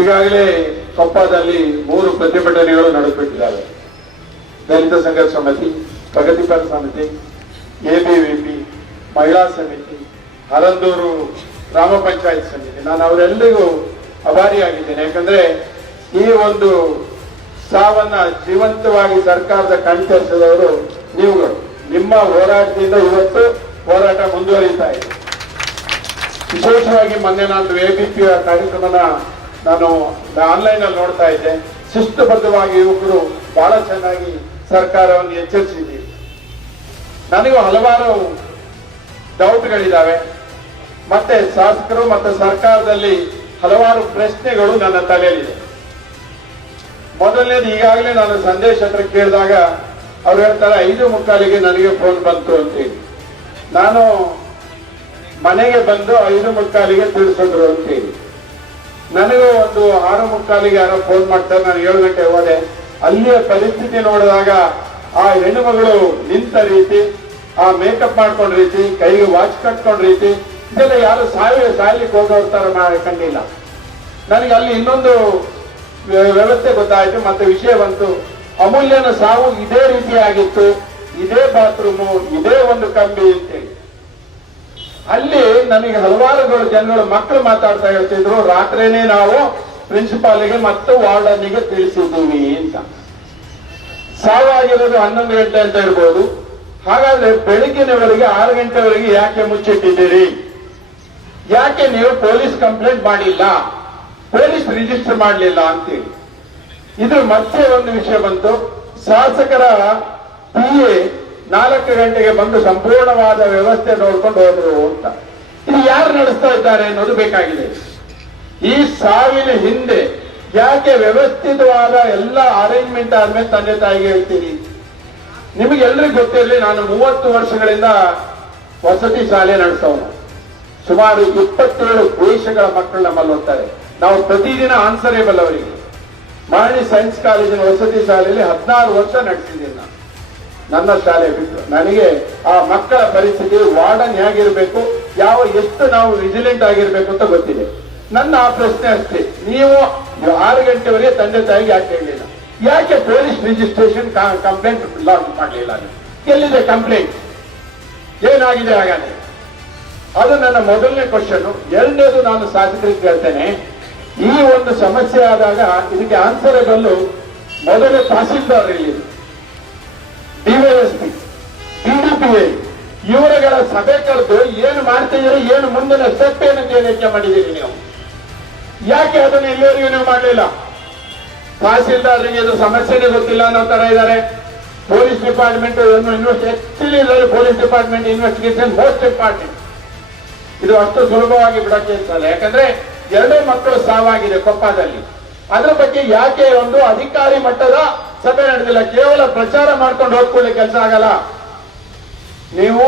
ಈಗಾಗಲೇ ಕೊಪ್ಪದಲ್ಲಿ 3 ಪ್ರತಿಭಟನೆಗಳು ನಡೆದುಬಿಟ್ಟಿದ್ದಾವೆ. ದಲಿತ ಸಂಘರ್ಷ ಸಮಿತಿ, ಪ್ರಗತಿಪರ ಸಮಿತಿ, ಎಬಿವಿಪಿ, ಮಹಿಳಾ ಸಮಿತಿ, ಹರಂದೂರು ಗ್ರಾಮ ಪಂಚಾಯತ್ ಸಮಿತಿ. ನಾನು ಅವರೆಲ್ಲರಿಗೂ ಅಭಾರಿಯಾಗಿದ್ದೇನೆ. ಯಾಕಂದ್ರೆ ಈ ಒಂದು ಸಾವನ್ನ ಜೀವಂತವಾಗಿ ಸರ್ಕಾರದ ಕಣ್ತರಿಸಿದವರು ನೀವುಗಳು. ನಿಮ್ಮ ಹೋರಾಟದಿಂದ ಇವತ್ತು ಹೋರಾಟ ಮುಂದುವರಿತಾ ಇದೆ. ವಿಶೇಷವಾಗಿ ಮೊನ್ನೆ ನಾನು ಎಬಿಪಿ ಕಾರ್ಯಕ್ರಮನ ನಾನು ಆನ್ಲೈನ್ ಅಲ್ಲಿ ನೋಡ್ತಾ ಇದ್ದೆ. ಶಿಸ್ತುಬದ್ಧವಾಗಿ ಯುವಕರು ಬಹಳ ಚೆನ್ನಾಗಿ ಸರ್ಕಾರವನ್ನು ಎಚ್ಚರಿಸಿದ್ದೀವಿ. ನನಗೂ ಹಲವಾರು ಡೌಟ್ಗಳಿದ್ದಾವೆ. ಮತ್ತೆ ಶಾಸಕರು ಮತ್ತು ಸರ್ಕಾರದಲ್ಲಿ ಹಲವಾರು ಪ್ರಶ್ನೆಗಳು ನನ್ನ ತಲೆಯಲ್ಲಿದೆ. ಮೊದಲನೇದು, ಈಗಾಗಲೇ ನಾನು ಸಂದೇಶ ಹತ್ರ ಕೇಳಿದಾಗ ಅವ್ರು ಹೇಳ್ತಾರೆ 5:45 ನನಗೆ ಫೋನ್ ಬಂತು ಅಂತೇಳಿ. ನಾನು ಮನೆಗೆ ಬಂದು 5:45 ತಿಳಿಸಿದ್ರು ಅಂತೇಳಿ. ನನಗೂ ಒಂದು 6:45 ಯಾರೋ ಫೋನ್ ಮಾಡ್ತಾರೆ. ನಾನು 7 ಗಂಟೆ ಹೋದೆ. ಅಲ್ಲಿಯ ಪರಿಸ್ಥಿತಿ ನೋಡಿದಾಗ ಆ ಹೆಣ್ಣುಮಗಳು ನಿಂತ ರೀತಿ, ಆ ಮೇಕಪ್ ಮಾಡ್ಕೊಂಡ ರೀತಿ, ಕೈಗೆ ವಾಚ್ ಕಟ್ಕೊಂಡ ರೀತಿ, ಇದೆಲ್ಲ ಯಾರು ಸಾಯ್ಲಿಕ್ಕೆ ಹೋಗೋರ್ ತರ ಕಂಡಿಲ್ಲ. ನನಗೆ ಅಲ್ಲಿ ಇನ್ನೊಂದು ವ್ಯವಸ್ಥೆ ಗೊತ್ತಾಯ್ತು. ಮತ್ತೆ ವಿಷಯ ಬಂತು, ಅಮೂಲ್ಯನ ಸಾವು ಇದೇ ರೀತಿ ಆಗಿತ್ತು, ಇದೇ ಬಾತ್ರೂಮು, ಇದೇ ಒಂದು ಕಂಬಿ ಅಂತೇಳಿ. ಅಲ್ಲಿ ನನಗೆ ಹಲವಾರು ಜನಗಳು ಮಕ್ಕಳು ಮಾತಾಡ್ತಾ ಹೇಳ್ತಿದ್ರು, ರಾತ್ರಿನೇ ನಾವು ಪ್ರಿನ್ಸಿಪಾಲ್ಗೆ ಮತ್ತು ವಾರ್ಡನ್ಗೆ ತಿಳಿಸಿದ್ದೀವಿ ಅಂತ. ಸಾವಾಗಿರೋದು 11 ಗಂಟೆ ಅಂತ ಇರ್ಬೋದು. ಹಾಗಾದ್ರೆ ಬೆಳಗ್ಗಿನವರೆಗೆ 6 ಗಂಟೆವರೆಗೆ ಯಾಕೆ ಮುಚ್ಚಿಟ್ಟಿದ್ದೀರಿ? ಯಾಕೆ ನೀವು ಪೊಲೀಸ್ ಕಂಪ್ಲೇಂಟ್ ಮಾಡಿಲ್ಲ, ಪೊಲೀಸ್ ರಿಜಿಸ್ಟರ್ ಮಾಡಲಿಲ್ಲ ಅಂತೇಳಿ. ಇದು ಮತ್ತೆ ಒಂದು ವಿಷಯ ಬಂತು. ಶಾಸಕರ PA 4 ಗಂಟೆಗೆ ಬಂದು ಸಂಪೂರ್ಣವಾದ ವ್ಯವಸ್ಥೆ ನೋಡ್ಕೊಂಡು ಹೋದ್ರು ಅಂತ. ಇದು ಯಾರು ನಡೆಸ್ತಾ ಇದ್ದಾರೆ ಅನ್ನೋದು ಬೇಕಾಗಿದೆ. ಈ ಸಾವಿನ ಹಿಂದೆ ಯಾಕೆ ವ್ಯವಸ್ಥಿತವಾದ ಎಲ್ಲ ಅರೇಂಜ್ಮೆಂಟ್ ಆದ್ಮೇಲೆ ತಂದೆ ತಾಯಿಗೆ ಹೇಳ್ತೀನಿ. ನಿಮಗೆಲ್ಲರಿಗೂ ಗೊತ್ತಿರಲಿ, ನಾನು 30 ವರ್ಷಗಳಿಂದ ವಸತಿ ಶಾಲೆ ನಡೆಸೋನು. ಸುಮಾರು 27 ದೇಶಗಳ ಮಕ್ಕಳು ನಮ್ಮಲ್ಲಿ ಓದ್ತಾರೆ. ನಾವು ಪ್ರತಿದಿನ ಆನ್ಸರೇಬಲ್ ಅವರಿಗೆ. ಮಾಣಿ ಸೈನ್ಸ್ ಕಾಲೇಜಿನ ವಸತಿ ಶಾಲೆಯಲ್ಲಿ 16 ವರ್ಷ ನಡೆಸಿದ್ದೀನಿ ನಾನು. ನನ್ನ ಶಾಲೆ ಬಿಟ್ಟು ನನಗೆ ಆ ಮಕ್ಕಳ ಪರಿಸ್ಥಿತಿ, ವಾರ್ಡನ್ ಹೇಗಿರ್ಬೇಕು, ಎಷ್ಟು ನಾವು ವಿಜಿಲೆಂಟ್ ಆಗಿರ್ಬೇಕು ಅಂತ ಗೊತ್ತಿದೆ. ನನ್ನ ಆ ಪ್ರಶ್ನೆ ಅಷ್ಟೇ, ನೀವು 6 ಗಂಟೆವರೆಗೆ ತಂದೆ ತಾಯಿಗೆ ಯಾಕೆ ಹೇಳಲಿಲ್ಲ? ಯಾಕೆ ಪೊಲೀಸ್ ರಿಜಿಸ್ಟ್ರೇಷನ್ ಕಂಪ್ಲೇಂಟ್ ಲಾಂಚ್ ಮಾಡಲಿಲ್ಲ? ಎಲ್ಲಿದೆ ಕಂಪ್ಲೇಂಟ್? ಏನಾಗಿದೆ ಹಾಗಾದ್ರೆ? ಅದು ನನ್ನ ಮೊದಲನೇ ಕ್ವಶನ್. ಎರಡನೇದು, ನಾನು ಶಾಸಕರಿಗೆ ಕೇಳ್ತೇನೆ, ಈ ಒಂದು ಸಮಸ್ಯೆ ಆದಾಗ ಇದಕ್ಕೆ ಆನ್ಸರೇಬಲ್ ಮೊದಲೇ ತಹಸೀಲ್ದಾರ್ ಇಲ್ಲಿ, ಡಿವೈಎಸ್ಪಿ, DDPA ಇವರುಗಳ ಸಭೆ ಕರೆದು ಏನು ಮಾಡ್ತಿದ್ದೀರಿ, ಏನು ಮುಂದಿನ ಸ್ಟೆಪ್ ಏನಂತ ಹೇಳಿಕೆ ಮಾಡಿದ್ದೀರಿ ನೀವು? ಯಾಕೆ ಅದನ್ನು ಇಲ್ಲಿವರೆಗೂ ನೀವು ಮಾಡಲಿಲ್ಲ? ತಹಸೀಲ್ದಾರ್ರಿಗೆ ಇದು ಸಮಸ್ಯೆನೇ ಗೊತ್ತಿಲ್ಲ ಅನ್ನೋ ತರ ಇದ್ದಾರೆ. Police department actually police department investigation most important. ಇದು ಅಷ್ಟು ಸುಲಭವಾಗಿ ಬಿಡಕ್ಕೆ ಇರ್ತಲ್ಲ. ಯಾಕಂದ್ರೆ 2 ಮಕ್ಕಳು ಸಾವಾಗಿದೆ ಕೊಪ್ಪದಲ್ಲಿ. ಅದ್ರ ಬಗ್ಗೆ ಯಾಕೆ ಒಂದು ಅಧಿಕಾರಿ ಮಟ್ಟದ ಸಭೆ ನಡೆದಿಲ್ಲ? ಕೇವಲ ಪ್ರಚಾರ ಮಾಡ್ಕೊಂಡು ಹೋಗ್ಕೊಳ್ಳಿ ಕೆಲಸ ಆಗಲ್ಲ. ನೀವು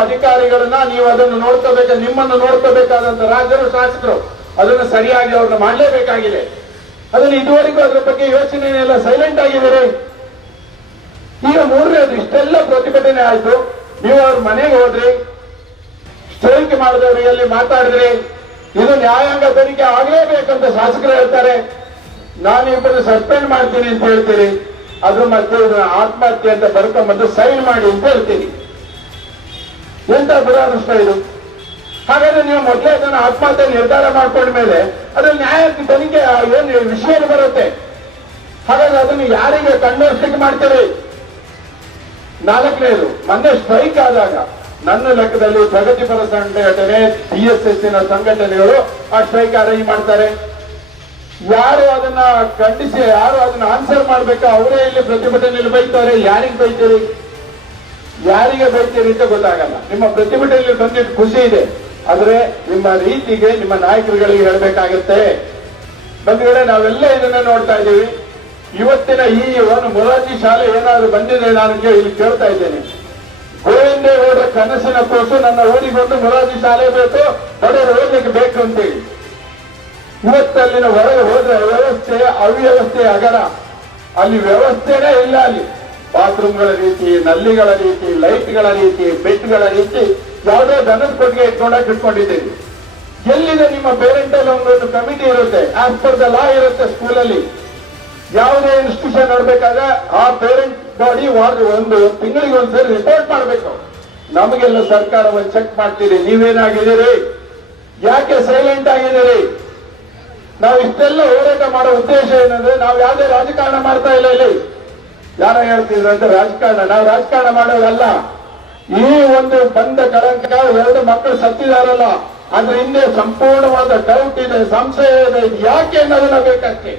ಅಧಿಕಾರಿಗಳನ್ನ ನೀವು ಅದನ್ನು ನೋಡ್ಕೋಬೇಕು. ನಿಮ್ಮನ್ನು ನೋಡ್ಕೋಬೇಕಾದಂತ ರಾಜರು, ಶಾಸಕರು ಅದನ್ನು ಸರಿಯಾಗಿ ಅವ್ರನ್ನ ಮಾಡಲೇಬೇಕಾಗಿದೆ. ಅದನ್ನು ಇದುವರೆಗೂ ಅದ್ರ ಬಗ್ಗೆ ಯೋಚನೆ ಎಲ್ಲ ಸೈಲೆಂಟ್ ಆಗಿದ್ದೀರಿ. ಈಗ 3ನೇದು, ಇಷ್ಟೆಲ್ಲ ಪ್ರತಿಭಟನೆ ಆಯ್ತು, ನೀವು ಅವ್ರ ಮನೆಗೆ ಹೋದ್ರಿ, ಸ್ಟ್ರೈಕ್ ಮಾಡಿದವರಿಗೆ ಅಲ್ಲಿ ಮಾತಾಡಿದ್ರಿ. ಇದು ನ್ಯಾಯಾಂಗ ತನಿಖೆ ಆಗಲೇಬೇಕಂತ ಶಾಸಕರು ಹೇಳ್ತಾರೆ. ನಾನಿಬ್ಬರು ಸಸ್ಪೆಂಡ್ ಮಾಡ್ತೀನಿ ಅಂತ ಹೇಳ್ತೀರಿ. ಅದು ಮತ್ತೆ ಆತ್ಮಹತ್ಯೆ ಅಂತ ಬರ್ಕೊಂಡ್ಬಂದು ಸೈನ್ ಮಾಡಿ ಅಂತ ಹೇಳ್ತೀರಿ. ಎಂತ ದುರಾದೃಷ್ಟ ಇದು? ಹಾಗಾದ್ರೆ ನೀವು ಮೊದಲೇ ಅದನ್ನು ಆತ್ಮಹತ್ಯೆ ನಿರ್ಧಾರ ಮಾಡ್ಕೊಂಡ ಮೇಲೆ ಅದ್ರಲ್ಲಿ ನ್ಯಾಯ ತನಿಖೆ ಏನು ವಿಷಯ ಬರುತ್ತೆ? ಹಾಗಾದ್ರೆ ಅದನ್ನು ಯಾರಿಗೆ ಕನ್ವರ್ಸ್ಲಿಕ್ಕೆ ಮಾಡ್ತೀರಿ? 4ನೇದು, ಮೊನ್ನೆ ಸ್ಟ್ರೈಕ್ ಆದಾಗ ನನ್ನ ಲೆಕ್ಕದಲ್ಲಿ ಪ್ರಗತಿಪರ ಸಂಘಟನೆ, PSS ಸಂಘಟನೆಗಳು ಆ ಸ್ಟ್ರೈಕ್ ಅರೇಂಜ್ ಮಾಡ್ತಾರೆ. ಯಾರು ಅದನ್ನ ಖಂಡಿಸಿ, ಯಾರು ಅದನ್ನ ಆನ್ಸರ್ ಮಾಡ್ಬೇಕು, ಅವರೇ ಇಲ್ಲಿ ಪ್ರತಿಭಟನೆಯಲ್ಲಿ ಬೈತಾರೆ. ಯಾರಿಗೆ ಬೈತೀರಿ ಅಂತ ಗೊತ್ತಾಗಲ್ಲ. ನಿಮ್ಮ ಪ್ರತಿಭಟನೆಯಲ್ಲಿ ಬಂದಿದ್ದು ಖುಷಿ ಇದೆ, ಆದ್ರೆ ನಿಮ್ಮ ರೀತಿಗೆ ನಿಮ್ಮ ನಾಯಕರುಗಳಿಗೆ ಹೇಳಬೇಕಾಗತ್ತೆ. ಬಂಧುಗಳೇ, ನಾವೆಲ್ಲ ಇದನ್ನ ನೋಡ್ತಾ ಇದ್ದೀವಿ. ಇವತ್ತಿನ ಈ ಒಂದು ಮೊರಾರ್ಜಿ ಶಾಲೆ ಏನಾದ್ರು ಬಂದಿದೆ, ನಾನು ಇಲ್ಲಿ ಕೇಳ್ತಾ ಇದ್ದೇನೆ. ಗೋವಿಂದೇಗೌಡರ ಕನಸಿನ ಕೂಸು ನನ್ನ ಊರಿಗೆ ಬಂದು ಮೊರಾರ್ಜಿ ಶಾಲೆ ಬೇಕು, ಬಡವರು ಓದಲಿಕ್ಕೆ ಬೇಕು ಅಂತೇಳಿ. ಇವತ್ತಲ್ಲಿನ ಹೊರಗೆ ಹೋದ್ರೆ ವ್ಯವಸ್ಥೆ ಅವ್ಯವಸ್ಥೆ ಅಗರ. ಅಲ್ಲಿ ವ್ಯವಸ್ಥೆನೇ ಇಲ್ಲ. ಅಲ್ಲಿ ಬಾತ್ರೂಮ್ಗಳ ರೀತಿ, ನಲ್ಲಿಗಳ ರೀತಿ, ಲೈಟ್ಗಳ ರೀತಿ, ಬೆಡ್ಗಳ ರೀತಿ ಯಾವುದೋ ದನದ ಕೊಟ್ಟಿಗೆ ಇಟ್ಕೊಂಡಿದ್ದೀವಿ. ಎಲ್ಲಿದೆ ನಿಮ್ಮ ಪೇರೆಂಟಲ್ ಒಂದು ಕಮಿಟಿ ಇರುತ್ತೆ, ಆಸ್ ಪರ್ ದ ಲಾ ಇರುತ್ತೆ ಸ್ಕೂಲಲ್ಲಿ. ಯಾವುದೇ ಇನ್ಸ್ಟಿಟ್ಯೂಷನ್ ನೋಡ್ಬೇಕಾದ್ರೆ ಆ ಪೇರೆಂಟ್ ಬಾಡಿ ಒಂದು ತಿಂಗಳಿಗೆ ಒಂದ್ಸರಿ ರಿಪೋರ್ಟ್ ಮಾಡಬೇಕು. ನಮಗೆಲ್ಲ ಸರ್ಕಾರ ಒಂದು ಚೆಕ್ ಮಾಡ್ತೀರಿ, ನೀವೇನಾಗಿದ್ದೀರಿ, ಯಾಕೆ ಸೈಲೆಂಟ್ ಆಗಿದ್ದೀರಿ? ನಾವು ಇಷ್ಟೆಲ್ಲ ಹೋರಾಟ ಮಾಡೋ ಉದ್ದೇಶ ಏನಂದ್ರೆ ನಾವು ಯಾವುದೇ ರಾಜಕಾರಣ ಮಾಡ್ತಾ ಇಲ್ಲ. ಇಲ್ಲಿ ಯಾರೋ ಹೇಳ್ತಿದ್ರು ಅಂತ ರಾಜಕಾರಣ, ನಾವು ರಾಜಕಾರಣ ಮಾಡೋದಲ್ಲ. ಈ ಒಂದು ಬಂದ ಕಳಂಕ, 2 ಮಕ್ಕಳು ಸತ್ತಿದಾರಲ್ಲ, ಅದ್ರ ಹಿಂದೆ ಸಂಪೂರ್ಣವಾದ ಡೌಟ್ ಇದೆ, ಸಂಶಯ ಇದೆ, ಇದು ಯಾಕೆ ಅನ್ನೋದನ್ನ ಬೇಕಷ್ಟೇ.